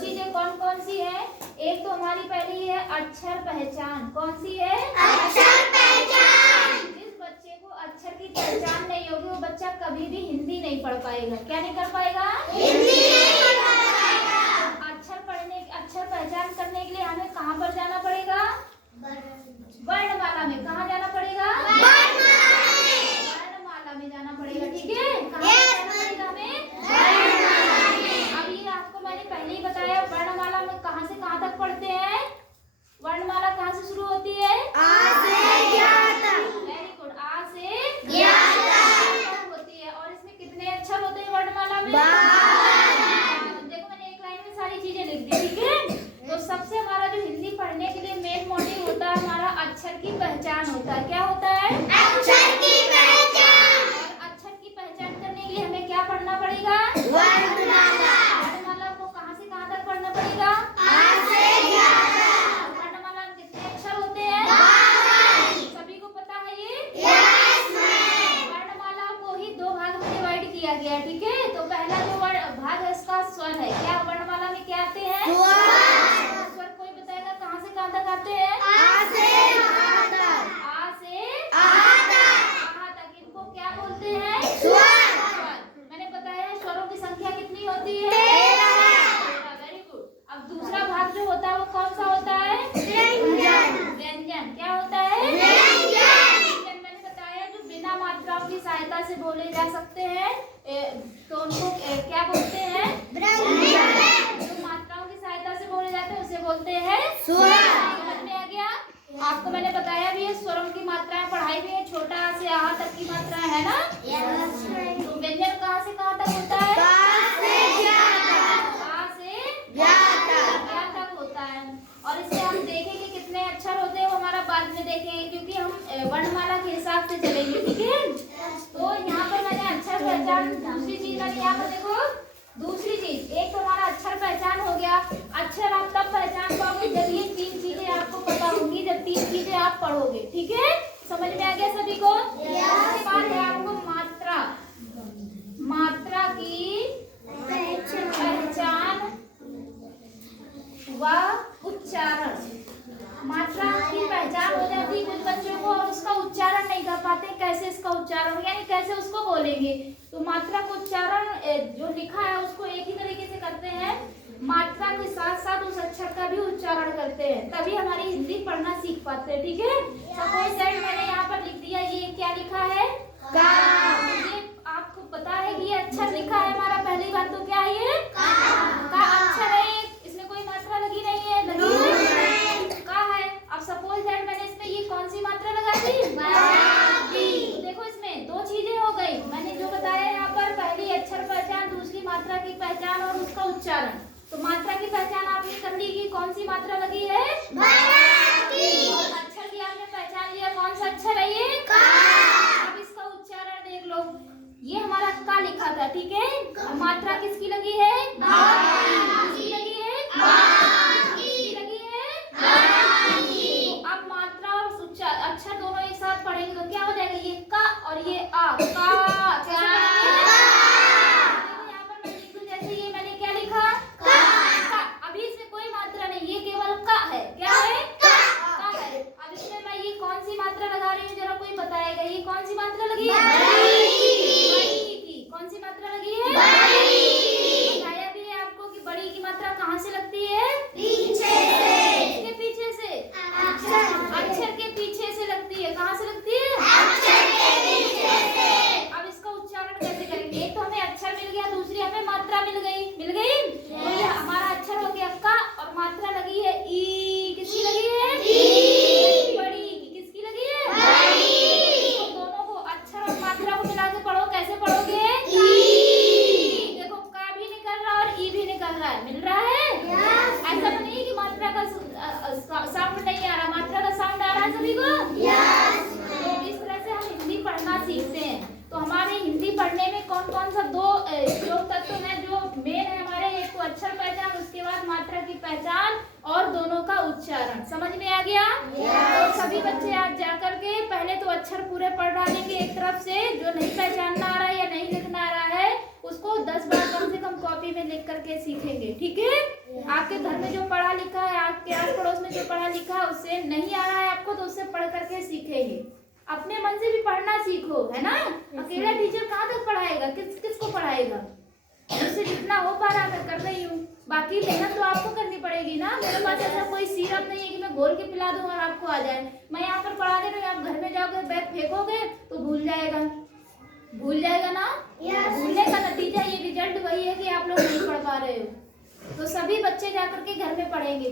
चीजें कौन कौन सी है? एक तो हमारी पहली है अक्षर पहचान। कौन सी है? अक्षर पहचान। जिस बच्चे को अक्षर की पहचान नहीं होगी वो बच्चा कभी भी हिंदी नहीं पढ़ पाएगा। क्या नहीं कर पाएगा? हिंदी नहीं पढ़ पाएगा। अक्षर पहचान करने के लिए हमें कहाँ पर जाना पड़ेगा? वर्णमाला में। कहाँ जाना पड़ेगा? वर्णमाला में जाना पड़ेगा। ठीक है, कहाँ जाना पड़ेगा हमें? वर्णमाला में। अब ये आपको मैंने पहले ही बताया, वर्णमाला में कहाँ से कहाँ तक पढ़ते हैं? वर्णमाला कहाँ से शुरू होती है? आ से ज्ञा तक। वेरी गुड, आ से ज्ञा तक होती है। और इसमें कितने अक्षर होते हैं वर्णमाला में? 12। देखो मैंने एक लाइन में सारी चीजें लिख दी। ठीक है, तो सबसे हमारा जो हिंदी पढ़ने के लिए मेन मोटिव होता है हमारा अक्षर की पहचान होता है। क्या होता है? अक्षर की पहचान। और अक्षर की पहचान करने के लिए हमें क्या पढ़ना पड़ेगा? वर्णमाला। वर्णमाला को कहाँ से कहाँ तक पढ़ना पड़ेगा? आ से ज्ञा तक। वर्णमाला में कितने अक्षर होते हैं? 12। सभी को पता है ये? Yes ma'am. वर्णमाला को ही दो भाग में डिवाइड किया गया है। ठीक है, तो पहला जो भाग है उसका स्वर है। क्या वर्णमाला में क्या आते हैं? स्वर कोई बताएगा कहाँ से कहाँ तक आते हैं? आ से आ तक। आ से आ तक। कहाँ तक? इनको क्या बोलते हैं? स्वर। मैंने बताया है स्वरों की संख्या कितनी होती है? 13। Very good. अब दूसरा भाग जो होता है वो कौन सा होता है? व्यंजन। व्यंजन। क्या होता है? व्यंजन। मैंने बताया जो बिना मात्राओं की सहायता से बोले जा सकते हैं तो उनको क्या बोलते हैं? व्यंजन। जो मात्राओं की सहायता से बोले जाते हैं उसे बोलते हैं स्वर। समझ में आ गया? आपको मैंने बताया भी है, स्वरों की मात्राएं पढ़ाई भी है, छोटा से आ तक की मात्राएं है ना। Yes ma'am. तो व्यंजन कहाँ से कहाँ तक होता है? आ से ज्ञा तक। आ से ज्ञा तक। ज्ञा तक होता है। और इससे हम देखेंगे कितने अक्षर होते हैं वो हमारा बाद में देखेंगे, क्योंकि हम वर्णमाला के हिसाब से चलेंगे। ठीक है, तो यहाँ पर मैंने अक्षर पहचान, दूसरी चीज मैंने यहाँ पर देखो, दूसरी चीज एक तो हमारा अक्षर पहचान हो गया। अक्षर आप तब पहचान पाओगे जब ये तीन चीजें आपको पता होंगी, जब तीन चीजें आप पढ़ोगे। ठीक है, समझ में आ गया सभी को? इसके बाद है आपको मात्रा। मात्रा की पहचान व उच्चारण। मात्रा की पहचान हो जाती है कुछ बच्चों को और उसका उच्चारण नहीं कर पाते, कैसे इसका उच्चारण यानी कैसे उसको बोलेंगे। तो मात्रा का उच्चारण जो लिखा है उसको एक ही तरीके से करते हैं, मात्रा के साथ साथ उस अक्षर का भी उच्चारण करते हैं, तभी हमारी हिंदी पढ़ना सीख पाते हैं। ठीक है, सपोज दैट मैंने यहाँ पर लिख दिया, ये क्या लिखा है? का। ये आपको पता है कि ये अक्षर लिखा है हमारा, पहली बात तो क्या है ये? का अक्षर है, इसमें कोई मात्रा लगी नहीं है, लगी है का है। अब सपोज दैट मैंने इसमें ये कौन सी मात्रा लगा दी? तो देखो इसमें दो चीजें हो गई, मैंने जो बताया यहाँ पर, पहली अक्षर पहचान, दूसरी मात्रा की पहचान और उसका उच्चारण। तो मात्रा की पहचान आपने कर ली कि कौन सी मात्रा लगी है? और अक्षर की आपने पहचान लिया, कौन सा अक्षर है ये? अब इसका उच्चारण देख लो, ये हमारा का लिखा था। ठीक है, अब मात्रा किसकी लगी है? किसकी लगी है? किसकी लगी है? तो अब मात्रा और अक्षर दोनों एक साथ पढ़ेंगे तो क्या हो जाएगा? ये का और ये आ, का। कैसे पढ़ेंगे? देखो यहाँ पर मैं लिख दूं, जैसे ये मैंने क्या लिखा? का। अभी इसमें कोई मात्रा नहीं, ये केवल का है। क्या है? का है। अब इसमें मैं ये कौन सी मात्रा लगा रही हूँ, जरा कोई बताएगा ये कौन सी मात्रा लगी है? बड़ी की। कौन सी मात्रा लगी है? बताया भी है आपको कि बड़ी की मात्रा कहाँ से लगती है? किसके पीछे से? अक्षर के पीछे से लगती है। कहाँ से लगती है? अब इसका उच्चारण कैसे करेंगे? एक तो हमें अक्षर मिल गया, दूसरी हमें मात्रा मिल गई। तो ये हमारा अक्षर हो गया का और मात्रा लगी है ई। किसकी लगी है? बड़ी की। किसकी लगी है? तो दोनों को, अक्षर और मात्रा को मिला के पढ़ो, कैसे पढ़ोगे? देखो का भी निकल रहा और ई भी निकल रहा है, मिल रहा है। ऐसा तो नहीं कि मात्रा का साउंड नहीं आ रहा, मात्रा का साउंड आ रहा है सभी को। तो इस तरह से हम हिंदी पढ़ना सीखते हैं। तो हमारे हिंदी पढ़ने में कौन कौन सा दो जो तत्व हैं जो मेन है हमारे, एक तो अक्षर पहचान, उसके बाद मात्रा की पहचान और दोनों का उच्चारण। समझ में आ गया? तो सभी बच्चे आज जाकर के पहले तो अक्षर पूरे पढ़ डालेंगे एक तरफ से, जो नहीं पहचानना आ रहा है या नहीं लिखना आ रहा है उसको 10 बार कम से कम कॉपी में लिख करके सीखेंगे। ठीक है? आपके घर में जो पढ़ा लिखा है, आपके आस पड़ोस में जो पढ़ा लिखा है, उससे नहीं आ रहा है आपको तो उससे पढ़ करके सीखेंगे। अपने मन से भी पढ़ना सीखो, है ना। अकेला टीचर कहाँ तक पढ़ाएगा, किसको पढ़ाएगा। मुझसे जितना हो पा रहा मैं कर रही हूँ, बाकी मेहनत तो आपको करनी पड़ेगी ना। मेरे पास ऐसा कोई सीरप नहीं है कि मैं घोल के पिला दूँ और आपको आ जाए। मैं यहाँ पर पढ़ा दे रही हूँ, आप घर में जाओगे बैग फेंकोगे तो भूल जाएगा ना। भूलने का नतीजा, ये रिजल्ट वही है कि आप लोग नहीं पढ़ पा रहे हो। तो सभी बच्चे जाकर के घर में पढ़ेंगे।